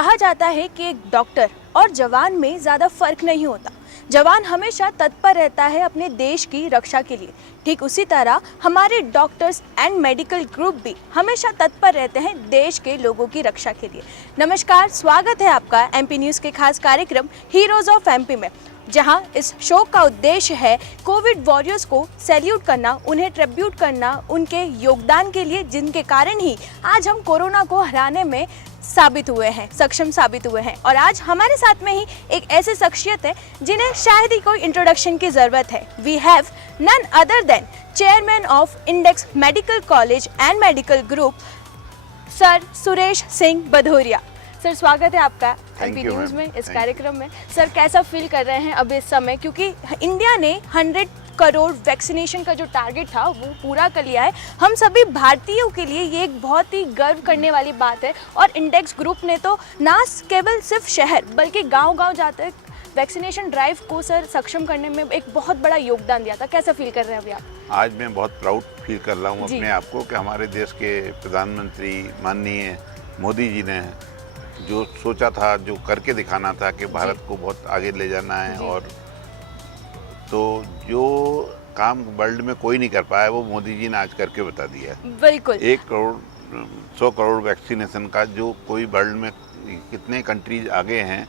कहा जाता है कि एक डॉक्टर और जवान में ज़्यादा फर्क नहीं होता। जवान हमेशा तत्पर रहता है अपने देश की रक्षा के लिए। ठीक उसी तरह हमारे डॉक्टर्स एंड मेडिकल ग्रुप भी हमेशा तत्पर रहते हैं देश के लोगों की रक्षा के लिए। नमस्कार, स्वागत है आपका एमपी न्यूज़ के खास कार्यक्रम हीरोज ऑफ एमपी में, जहां इस शो का उद्देश्य है कोविड वॉरियर्स को सैल्यूट करना, उन्हें ट्रिब्यूट करना उनके योगदान के लिए, जिनके कारण ही आज हम कोरोना को हराने में सक्षम साबित हुए हैं। और आज हमारे साथ में ही एक ऐसी शख्सियत है जिन्हें शायद ही कोई इंट्रोडक्शन की ज़रूरत है। We have none other than chairman of index medical college and medical group, sir Suresh Singh Bhadauria. Sir, स्वागत है आपका एमपी न्यूज़ में, इस कार्यक्रम में। सर, कैसा फील कर रहे हैं अब इस समय, क्योंकि इंडिया ने 100 करोड़ वैक्सीनेशन का जो टारगेट था वो पूरा कर लिया है। हम सभी भारतीयों के लिए ये एक बहुत ही गर्व करने वाली बात है। और इंडेक्स ग्रुप ने तो ना केवल सिर्फ शहर बल्कि गांव-गांव जाकर वैक्सीनेशन ड्राइव को सर सक्षम करने में एक बहुत बड़ा योगदान दिया था। कैसा फील कर रहे हैं अभी आप? आज मैं बहुत प्राउड फील कर रहा हूँ अपने आप को कि हमारे देश के प्रधानमंत्री माननीय मोदी जी ने जो सोचा था, जो करके दिखाना था कि भारत को बहुत आगे ले जाना है, और तो जो काम वर्ल्ड में कोई नहीं कर पाया वो मोदी जी ने आज करके बता दिया। बिल्कुल। 1 करोड़ 100 करोड़ वैक्सीनेशन का, जो कोई वर्ल्ड में कितने कंट्रीज आगे हैं,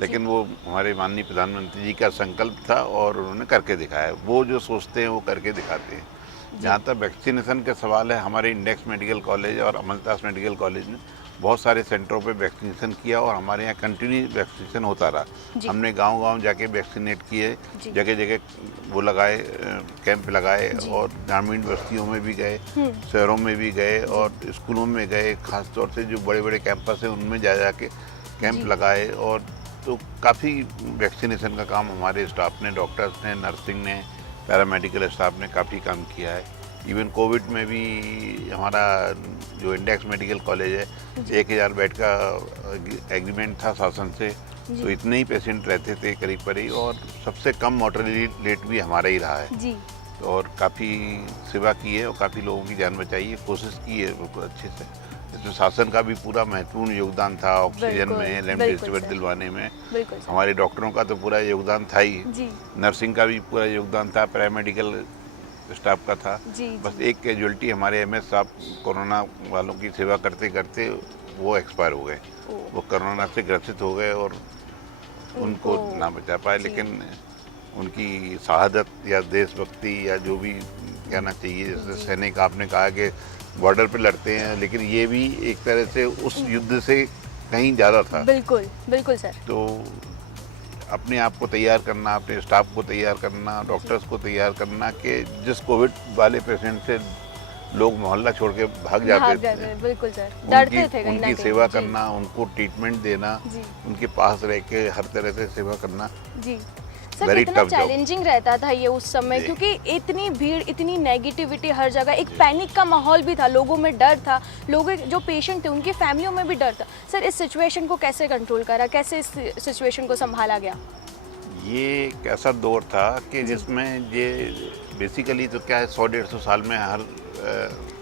लेकिन वो हमारे माननीय प्रधानमंत्री जी का संकल्प था और उन्होंने करके दिखाया। वो जो सोचते हैं वो करके दिखाते हैं। जहाँ तक वैक्सीनेशन का सवाल है, हमारे इंडेक्स मेडिकल कॉलेज और अमलतास मेडिकल कॉलेज ने बहुत सारे सेंटरों पे वैक्सीनेशन किया और हमारे यहाँ कंटिन्यू वैक्सीनेशन होता रहा। हमने गांव-गांव जाके वैक्सीनेट किए, जगह जगह वो लगाए, कैंप लगाए, और ग्रामीण बस्तियों में भी गए, शहरों में भी गए, और स्कूलों में गए। खास तौर से जो बड़े बड़े कैंपस हैं उनमें जा के कैंप लगाए। और तो काफ़ी वैक्सीनेशन का काम हमारे स्टाफ ने, डॉक्टर्स ने, नर्सिंग ने, पैरामेडिकल स्टाफ ने काफ़ी काम किया है। इवन कोविड में भी हमारा जो इंडेक्स मेडिकल कॉलेज है, 1000 बेड का एग्रीमेंट था शासन से, तो इतने ही पेशेंट रहते थे करीब, और सबसे कम मोर्टेलिटी रेट भी हमारा ही रहा है जी। और काफ़ी सेवा की है और काफ़ी लोगों की जान बचाई है, कोशिश की है बिल्कुल अच्छे से। इसमें शासन का भी पूरा महत्वपूर्ण योगदान था, ऑक्सीजन में, रेमडेसिविर दिलवाने में हमारे डॉक्टरों का तो पूरा योगदान था ही, नर्सिंग का भी पूरा योगदान था, पैरामेडिकल स्टाफ का था। बस एक कैजुअलिटी हमारे एमएस साहब कोरोना वालों की सेवा करते करते वो एक्सपायर हो गए, वो कोरोना से ग्रसित हो गए और उनको ना बचा पाए। लेकिन उनकी शहादत या देशभक्ति या जो भी कहना चाहिए, जैसे सैनिक आपने कहा कि बॉर्डर पे लड़ते हैं, लेकिन ये भी एक तरह से उस युद्ध से कहीं ज़्यादा था। बिल्कुल बिल्कुल सर। तो अपने आप को तैयार करना, अपने स्टाफ को तैयार करना, डॉक्टर्स को तैयार करना कि जिस कोविड वाले पेशेंट से लोग मोहल्ला छोड़ के भाग जाते थे, बिल्कुल सर, डरते थे, उनकी सेवा करना, उनको ट्रीटमेंट देना, उनके पास रह के हर तरह से सेवा करना जी। सर, कितना चैलेंजिंग रहता था ये उस समय, क्योंकि इतनी भीड़, इतनी नेगेटिविटी हर जगह, एक पैनिक का माहौल भी था, लोगों में डर था, लोगों जो पेशेंट थे उनकी फैमिलियों में भी डर था। सर, इस सिचुएशन को कैसे कंट्रोल करा, कैसे इस सिचुएशन को संभाला गया? ये एक ऐसा दौर था कि जिसमें ये बेसिकली तो क्या है, 100-150 साल में हर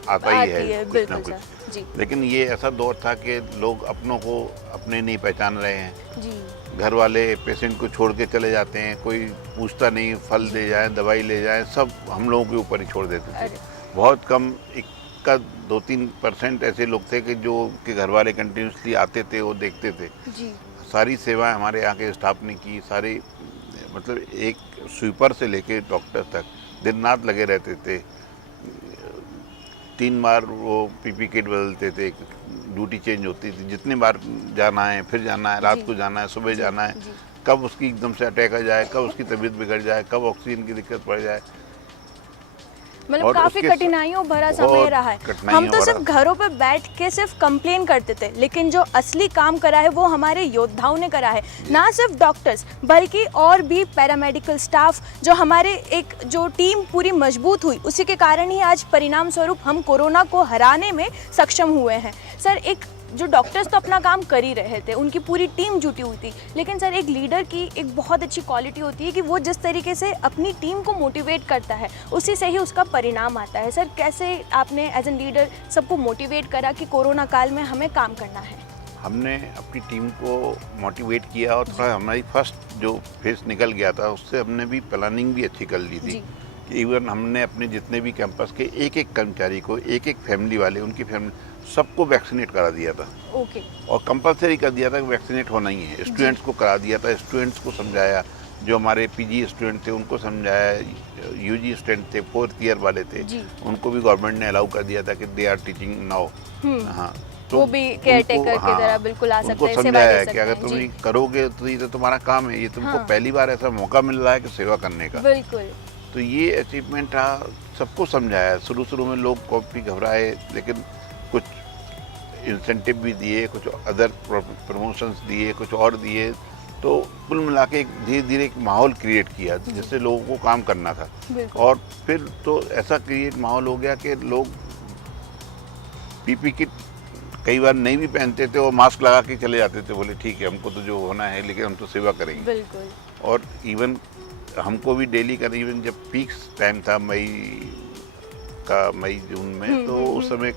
आता ही है कुछ ना कुछ। लेकिन ये ऐसा दौर था कि लोग अपनों को अपने नहीं पहचान रहे हैं जी। घर वाले पेशेंट को छोड़ के चले जाते हैं, कोई पूछता नहीं, फल दे जाए, दवाई ले जाए, सब हम लोगों के ऊपर ही छोड़ देते थे। बहुत कम 1-2-3% ऐसे लोग थे कि जो के घर वाले कंटिन्यूसली आते थे, वो देखते थे जी। सारी सेवाएं हमारे यहाँ के स्टाफ ने की, सारी मतलब एक स्वीपर से लेके डॉक्टर तक दिन रात लगे रहते थे। 3 बार वो पीपी किट बदलते थे, ड्यूटी चेंज होती थी, जितने बार जाना है, फिर जाना है, रात को जाना है, सुबह जाना है, कब उसकी एकदम से अटैक आ जाए, कब उसकी तबीयत बिगड़ जाए, कब ऑक्सीजन की दिक्कत पड़ जाए। मतलब काफी कठिनाइयों भरा समय रहा है। हम तो सिर्फ घरों पे बैठ के सिर्फ कंप्लेन करते थे, लेकिन जो असली काम करा है वो हमारे योद्धाओं ने करा है। ना सिर्फ डॉक्टर्स बल्कि और भी पैरामेडिकल स्टाफ, जो हमारे एक जो टीम पूरी मजबूत हुई, उसी के कारण ही आज परिणाम स्वरूप हम कोरोना को हराने में सक्षम हुए हैं। सर, एक जो डॉक्टर्स तो अपना काम कर ही रहे थे, उनकी पूरी टीम जुटी हुई थी, लेकिन सर एक लीडर की एक बहुत अच्छी क्वालिटी होती है कि वो जिस तरीके से अपनी टीम को मोटिवेट करता है, उसी से ही उसका परिणाम आता है। सर, कैसे आपने एज एन लीडर सबको मोटिवेट करा कि कोरोना काल में हमें काम करना है? हमने अपनी टीम को मोटिवेट किया और थोड़ा हमारी फर्स्ट जो फेज निकल गया था उससे हमने भी प्लानिंग भी अच्छी कर ली थी जी। कि इवन हमने अपने जितने भी कैंपस के एक कर्मचारी को, एक फैमिली वाले, उनकी फैमिली सबको वैक्सीनेट करा दिया था ओके। और कंपलसरी कर दिया था कि वैक्सीनेट होना ही है। स्टूडेंट्स को करा दिया था, स्टूडेंट्स को समझाया, जो हमारे पीजी स्टूडेंट थे उनको समझाया, यूजी स्टूडेंट थे, 4th ईयर वाले थे, जी। उनको भी गवर्नमेंट ने अलाउ कर दिया था कि दे आर टीचिंग नाउ। हाँ, वो भी केयरटेकर की तरह बिल्कुल आ सकते हैं, उनको सेवा समझाया दे है कि सकते अगर हैं। तुम जी। ये करोगे तो ये तो तुम्हारा काम है, ये तुमको हाँ। पहली बार ऐसा मौका मिल रहा है कि सेवा करने का। बिल्कुल। तो ये अचीवमेंट था, सबको समझाया। शुरू में लोग काफ़ी घबराए, लेकिन कुछ इंसेंटिव भी दिए, कुछ अदर प्रमोशंस दिए, कुछ और दिए, तो कुल मिला के धीरे धीरे एक माहौल क्रिएट किया जिससे लोगों को काम करना था। बिल्कुल। और फिर तो ऐसा क्रिएट माहौल हो गया कि लोग पीपी किट कई बार नहीं भी पहनते थे और मास्क लगा के चले जाते थे, बोले ठीक है हमको तो जो होना है, लेकिन हम तो सेवा करेंगे। बिल्कुल। और इवन हमको भी डेली करीबन जब पीक्स टाइम था मई जून में, तो उस समय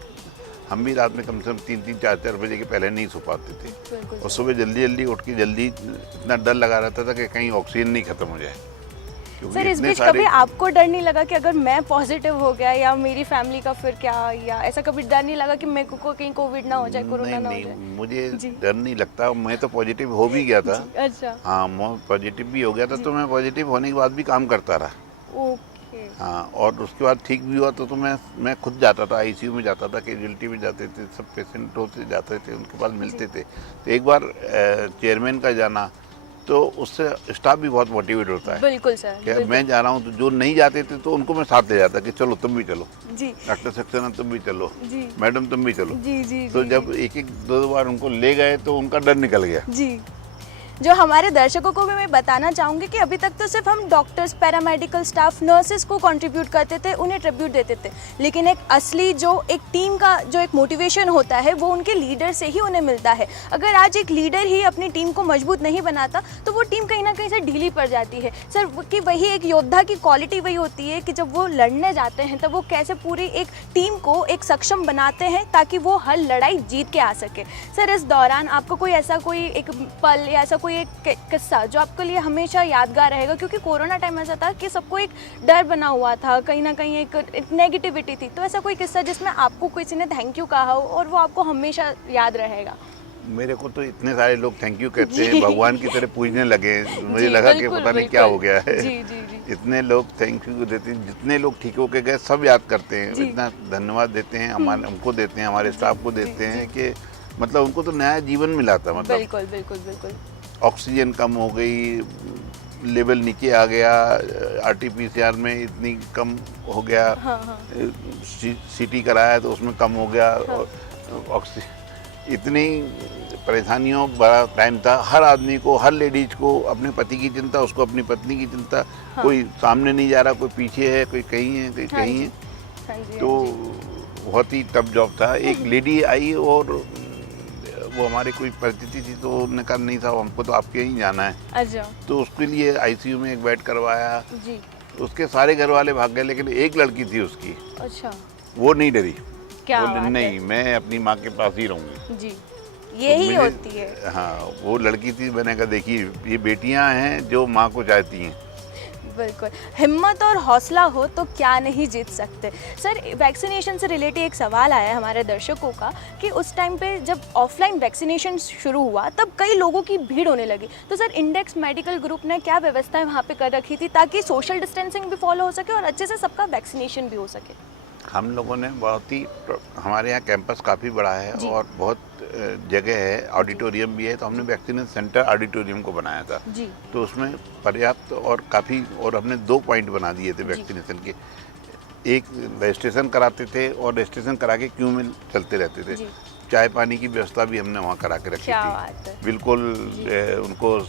हम भी रात में कम से कम 3-3, 4-4 बजे के पहले नहीं सो पाते थे। बिल्कुल। और सुबह जल्दी उठ के जल्दी, इतना डर लगा रहता था कि कहीं ऑक्सीजन नहीं खत्म हो जाए, क्योंकि सर, इस इतने बीच सारे। कभी आपको डर नहीं लगा कि अगर मैं पॉजिटिव हो गया या मेरी फैमिली का फिर क्या, या ऐसा कभी डर नहीं लगा कि मेरे को कहीं कोविड ना हो जाए, कोरोना ना हो जाए? नहीं, मुझे जी। डर नहीं लगता। मैं तो पॉजिटिव हो भी गया था। जी, अच्छा। हाँ, मैं पॉजिटिव भी हो गया था, तो मैं पॉजिटिव होने के बाद भी काम करता रहा। ओके। हाँ, और उसके बाद ठीक भी हुआ तो मैं खुद जाता था, आईसीयू में जाता था, कैजुअलिटी में जाते थे, सब पेशेंट होते जाते थे, उनके पास मिलते थे। तो एक बार चेयरमैन का जाना, तो उससे स्टाफ भी बहुत मोटिवेट होता है। बिल्कुल सर। क्या बिल्कुल। मैं जा रहा हूँ, तो जो नहीं जाते थे तो उनको मैं साथ ले जाता कि चलो तुम भी चलो, जी। डॉक्टर सक्सेना तुम भी चलो, जी। मैडम तुम भी चलो। जी जी तो जी, जब एक दो बार उनको ले गए तो उनका डर निकल गया। जी। जो हमारे दर्शकों को भी मैं बताना चाहूँगी कि अभी तक तो सिर्फ हम डॉक्टर्स, पैरामेडिकल स्टाफ, नर्सेस को कंट्रीब्यूट करते थे, उन्हें ट्रिब्यूट देते थे, लेकिन एक असली जो एक टीम का जो एक मोटिवेशन होता है वो उनके लीडर से ही उन्हें मिलता है। अगर आज एक लीडर ही अपनी टीम को मजबूत नहीं बनाता तो वो टीम कहीं ना कहीं से ढीली पड़ जाती है। सर, कि वही एक योद्धा की क्वालिटी वही होती है कि जब वो लड़ने जाते हैं तब वो कैसे पूरी एक टीम को एक सक्षम बनाते हैं ताकि वो हर लड़ाई जीत के आ सके। सर, इस दौरान आपको कोई ऐसा कोई एक पल या ऐसा कोई एक किस्सा जो आपके लिए हमेशा यादगार रहेगा, क्योंकि कोरोना टाइम ऐसा था कि सबको एक डर बना हुआ था, कहीं ना कहीं एक नेगेटिविटी थी, तो ऐसा कोई किस्सा जिसमें आपको किसी ने थैंक यू कहा हो और वो आपको हमेशा याद रहेगा? मेरे को तो इतने सारे लोग थैंक यू कहते हैं, भगवान की तरह पूजने लगे। मुझे जी, लगा कि बिल्कुल, पता नहीं क्या हो गया है। जी जी जी। इतने लोग थैंक यू देते हैं, जितने लोग ठीक होके गए सब याद करते हैं, जी। इतना धन्यवाद देते हैं, हमको देते हैं, हमारे स्टाफ को देते जी, हैं कि मतलब उनको तो नया जीवन मिला था। मतलब बिल्कुल बिल्कुल बिल्कुल। ऑक्सीजन कम हो गई, लेवल नीचे आ गया, आरटीपीसीआर में इतनी कम हो गया, हाँ हाँ। सीटी कराया तो उसमें कम हो गया, और इतनी परेशानियों बड़ा टाइम था। हर आदमी को, हर लेडीज को अपने पति की चिंता, उसको अपनी पत्नी की चिंता, हाँ। कोई सामने नहीं जा रहा, कोई पीछे है, कोई कहीं है, कोई हाँ कहीं जी, है। हाँ जी, तो हाँ जी। बहुत ही टफ जॉब था। एक लेडी आई और वो हमारी कोई परिचिति थी, तो उन्होंने कहा नहीं साहब हमको तो आपके ही जाना है, अच्छा। तो उसके लिए आईसीयू में एक बेड करवाया। जी। उसके सारे घर वाले भाग गए, लेकिन एक लड़की थी उसकी, अच्छा। वो नहीं डरी, क्या बोले बात है। नहीं मैं अपनी माँ के पास ही रहूँगी। जी, तो यही मुझे- होती है। हाँ, वो लड़की थी। मैंने कहा देखिए ये बेटियां हैं जो माँ को चाहती हैं। बिल्कुल, हिम्मत और हौसला हो तो क्या नहीं जीत सकते। सर, वैक्सीनेशन से रिलेटेड एक सवाल आया है हमारे दर्शकों का कि उस टाइम पे जब ऑफलाइन वैक्सीनेशन शुरू हुआ तब कई लोगों की भीड़ होने लगी, तो सर इंडेक्स मेडिकल ग्रुप ने क्या व्यवस्थाएं वहाँ पे कर रखी थी ताकि सोशल डिस्टेंसिंग भी फॉलो हो सके और अच्छे से सबका वैक्सीनेशन भी हो सके? हम लोगों ने बहुत ही, हमारे यहाँ कैंपस काफ़ी बड़ा है जी। और बहुत जगह है, ऑडिटोरियम भी है, तो हमने वैक्सीनेशन सेंटर ऑडिटोरियम को बनाया था। जी। तो उसमें पर्याप्त और काफ़ी, और हमने 2 पॉइंट बना दिए थे वैक्सीनेशन के। एक रजिस्ट्रेशन कराते थे और रजिस्ट्रेशन करा के क्यू में चलते रहते थे। जी। चाय पानी की व्यवस्था भी हमने वहाँ करा के रखी क्या थी। बात है। बिल्कुल उनको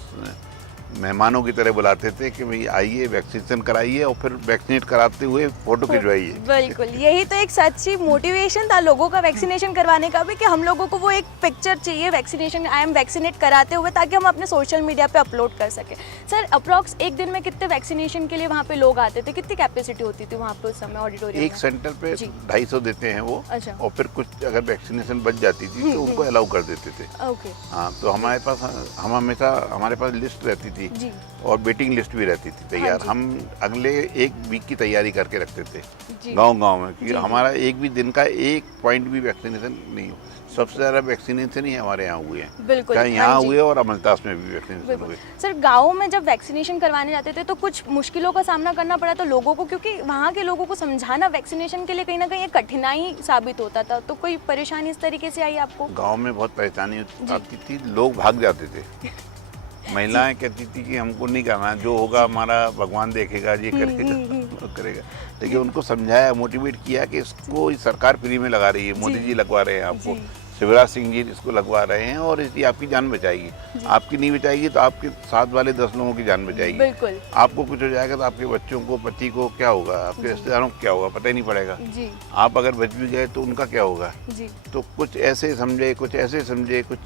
मेहमानों की तरह बुलाते थे कि भाई आइए वैक्सीनेशन कराइए और फिर वैक्सीनेट कराते हुए फोटो खिंचवाइए। बिल्कुल, यही तो एक सच्ची मोटिवेशन था लोगों का वैक्सीनेशन करवाने का भी, कि हम लोगों को वो एक पिक्चर चाहिए वैक्सीनेशन, आई एम वैक्सीनेट कराते हुए, ताकि हम अपने सोशल मीडिया पे अपलोड कर सकें। सर अप्रॉक्स एक दिन में कितने वैक्सीनेशन के लिए वहाँ पे लोग आते थे, कितनी कैपेसिटी होती थी वहाँ पे उस समय ऑडिटोरियम एक में? सेंटर पे जी। 250 देते हैं वो, अच्छा। और फिर कुछ अगर वैक्सीनेशन बच जाती थी तो उनको अलाउ कर देते थे। ओके। हाँ, तो हमारे पास, हम हमेशा हमारे पास लिस्ट रहती थी जी। और वेटिंग लिस्ट भी रहती थी तैयार। जी। हम अगले एक वीक की तैयारी करके रखते थे जी। गांव-गांव में, क्योंकि जी, जी। हमारा एक भी दिन का एक पॉइंट भी वैक्सीनेशन नहीं हो। सबसे ज़्यादा वैक्सीनेशन ही हमारे यहाँ हुए हैं। बिल्कुल, चाहे हाँ यहाँ जी। हुए और अमलतास में भी वैक्सीनेशन बिल्कुल। हुए। सर गाँव में जब वैक्सीनेशन करवाने जाते थे तो कुछ मुश्किलों का सामना करना पड़ा तो लोगों को, क्योंकि वहाँ के लोगों को समझाना वैक्सीनेशन के लिए कहीं ना कहीं एक कठिनाई साबित होता था, तो कोई परेशानी इस तरीके से आई आपको? गाँव में बहुत परेशानी जी। आती थी, लोग भाग जाते थे। महिलाएं कहती थी कि हमको नहीं करना, जो होगा हमारा भगवान देखेगा, ये करेगा वो करेगा। लेकिन उनको समझाया, मोटिवेट किया कि इसको सरकार फ्री में लगा रही है, मोदी जी लगवा रहे हैं आपको, जी। शिवराज सिंह जी इसको लगवा रहे हैं और इसलिए आपकी जान बचाएगी। आपकी नहीं बचाएगी तो आपके साथ वाले 10 लोगों की जान बचाएगी। बिल्कुल। आपको कुछ हो जाएगा तो आपके बच्चों को, पति को क्या होगा, आपके रिश्तेदारों को क्या होगा, पता ही नहीं पड़ेगा। जी। आप अगर बच भी गए तो उनका क्या होगा। जी। तो कुछ ऐसे समझे, कुछ ऐसे समझे, कुछ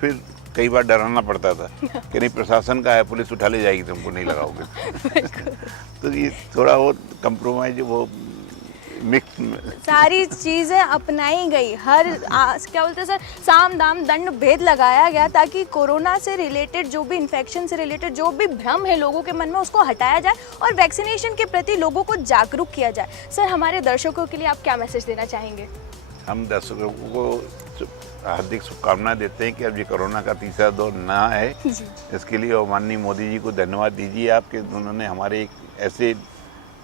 फिर कई बार डराना पड़ता था कि नहीं प्रशासन का है, पुलिस उठा ले जाएगी, तुमको नहीं लगाओगे। तो ये थोड़ा वो कंप्रोमाइज, वो मिक्स सारी चीज़ें अपनाई गई, क्या बोलते हैं सर, साम दाम दंड भेद लगाया गया, ताकि कोरोना से रिलेटेड जो भी इन्फेक्शन से रिलेटेड जो भी भ्रम है लोगों के मन में, उसको हटाया जाए और वैक्सीनेशन के प्रति लोगों को जागरूक किया जाए। सर हमारे दर्शकों के लिए आप क्या मैसेज देना चाहेंगे? हम दर्शकों को हार्दिक शुभकामनाएं देते हैं कि अब ये कोरोना का तीसरा दौर ना आए, इसके लिए और माननीय मोदी जी को धन्यवाद दीजिए आप कि उन्होंने हमारे एक ऐसे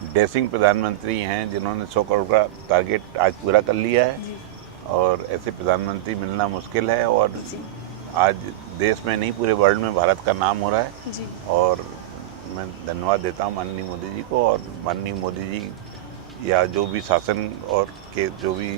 डैशिंग प्रधानमंत्री हैं जिन्होंने 100 करोड़ का टारगेट आज पूरा कर लिया है। और ऐसे प्रधानमंत्री मिलना मुश्किल है, और आज देश में नहीं पूरे वर्ल्ड में भारत का नाम हो रहा है। जी। और मैं धन्यवाद देता हूँ माननीय मोदी जी को, और माननीय मोदी जी या जो भी शासन और के जो भी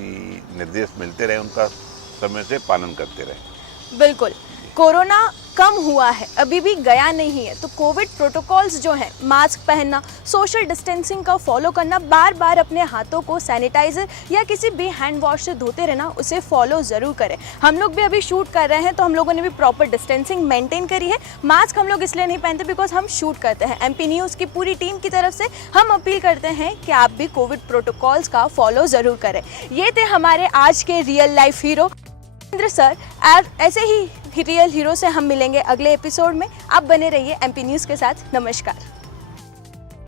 निर्देश मिलते रहे उनका समय से पालन करते रहे। बिल्कुल, कोरोना कम हुआ है, अभी भी गया नहीं है, तो कोविड प्रोटोकॉल्स जो हैं, मास्क पहनना, सोशल डिस्टेंसिंग का फॉलो करना, बार बार अपने हाथों को सैनिटाइजर या किसी भी हैंड वॉश से धोते रहना, उसे फॉलो ज़रूर करें। हम लोग भी अभी शूट कर रहे हैं तो हम लोगों ने भी प्रॉपर डिस्टेंसिंग मेंटेन करी है। मास्क हम लोग इसलिए नहीं पहनते बिकॉज हम शूट करते हैं। MP न्यूज़ की पूरी टीम की तरफ से हम अपील करते हैं कि आप भी कोविड प्रोटोकॉल्स का फॉलो ज़रूर करें। ये थे हमारे आज के रियल लाइफ हीरो सर। ऐसे ही रियल हीरो से हम मिलेंगे अगले एपिसोड में। आप बने रहिए MP न्यूज़ के साथ। नमस्कार।